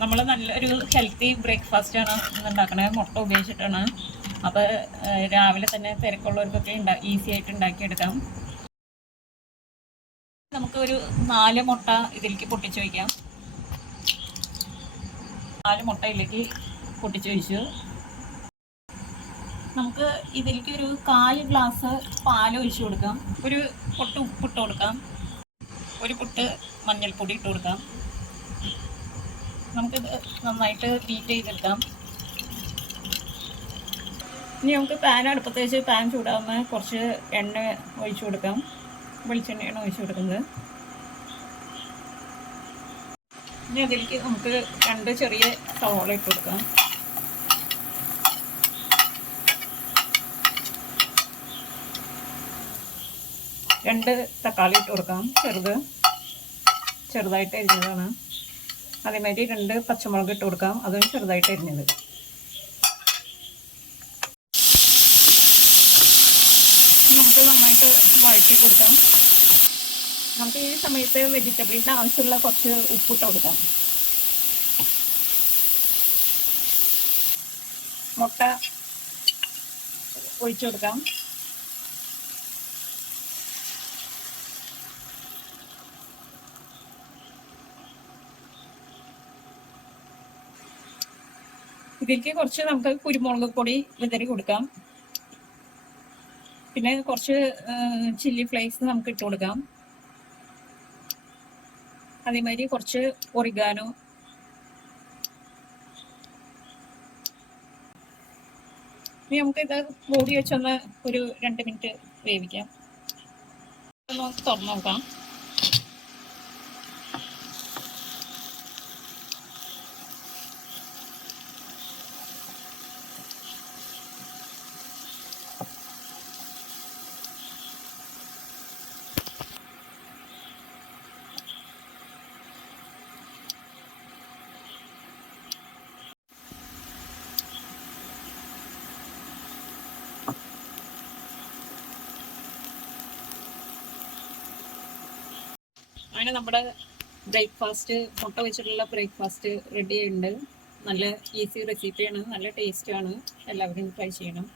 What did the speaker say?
നമ്മൾ നല്ലൊരു ഹെൽത്തി ബ്രേക്ക്ഫാസ്റ്റാണ് ഇന്നുണ്ടാക്കണത്. മുട്ട ഉപയോഗിച്ചിട്ടാണ്. അപ്പോൾ രാവിലെ തന്നെ തിരക്കുള്ളവർക്കൊക്കെ ഈസി ആയിട്ട് ഉണ്ടാക്കിയെടുക്കാം. നമുക്കൊരു 4 മുട്ട ഇതിലേക്ക് പൊട്ടിച്ച് വയ്ക്കാം. 4 മുട്ട ഇതിലേക്ക് പൊട്ടിച്ച് വെച്ചു. നമുക്ക് ഇതിലേക്ക് ഒരു 1/4 ഗ്ലാസ് പാൽ ഒഴിച്ച് കൊടുക്കാം. ഒരു പൊട്ട് ഉപ്പിട്ട് കൊടുക്കാം. ഒരു പൊട്ട് മഞ്ഞൾപ്പൊടി ഇട്ട് കൊടുക്കാം. നമുക്കിത് നന്നായിട്ട് ബീറ്റ് ചെയ്തെടുക്കാം. ഇനി നമുക്ക് പാൻ അടുപ്പത്ത് വെച്ച് പാൻ ചൂടാകുമ്പോൾ കുറച്ച് എണ്ണ ഒഴിച്ചു കൊടുക്കാം. വെളിച്ചെണ്ണയാണ് ഒഴിച്ചു കൊടുക്കുന്നത്. ഇനി അതിലേക്ക് നമുക്ക് 2 ചെറിയ സവോള ഇട്ട് കൊടുക്കാം. 2 തക്കാളി ഇട്ട് കൊടുക്കാം. ചെറുതായിട്ട് അരിഞ്ഞതാണ്. അതേമാതിരി 2 പച്ചമുളക് ഇട്ട് കൊടുക്കാം. അതും ചെറുതായിട്ട് അരിഞ്ഞത്. നമുക്ക് നന്നായിട്ട് വഴറ്റി കൊടുക്കാം. നമുക്ക് ഈ സമയത്ത് വെജിറ്റബിളിൻ്റെ ആവശ്യമുള്ള കുറച്ച് ഉപ്പിട്ട് കൊടുക്കാം. മുട്ട ഒഴിച്ചു കൊടുക്കാം. ഇതിലേക്ക് കുറച്ച് നമുക്ക് കുരുമുളക് പൊടി വിതറി കൊടുക്കാം. പിന്നെ കുറച്ച് ചില്ലി ഫ്ലേക്സ് നമുക്ക് ഇട്ട് കൊടുക്കാം. അതേമാതിരി കുറച്ച് ഒറിഗാനോ. ഇനി നമുക്കിത് മൂടി വെച്ചൊന്ന് ഒരു 2 മിനിറ്റ് വേവിക്കാം. നമുക്ക് തുറന്നു നോക്കാം. അങ്ങനെ നമ്മുടെ ബ്രേക്ക്ഫാസ്റ്റ്, മുട്ട വെച്ചിട്ടുള്ള ബ്രേക്ക്ഫാസ്റ്റ് റെഡി ആയിട്ടുണ്ട്. നല്ല ഈസി റെസിപ്പിയാണ്, നല്ല ടേസ്റ്റാണ്. എല്ലാവരും ട്രൈ ചെയ്യണം.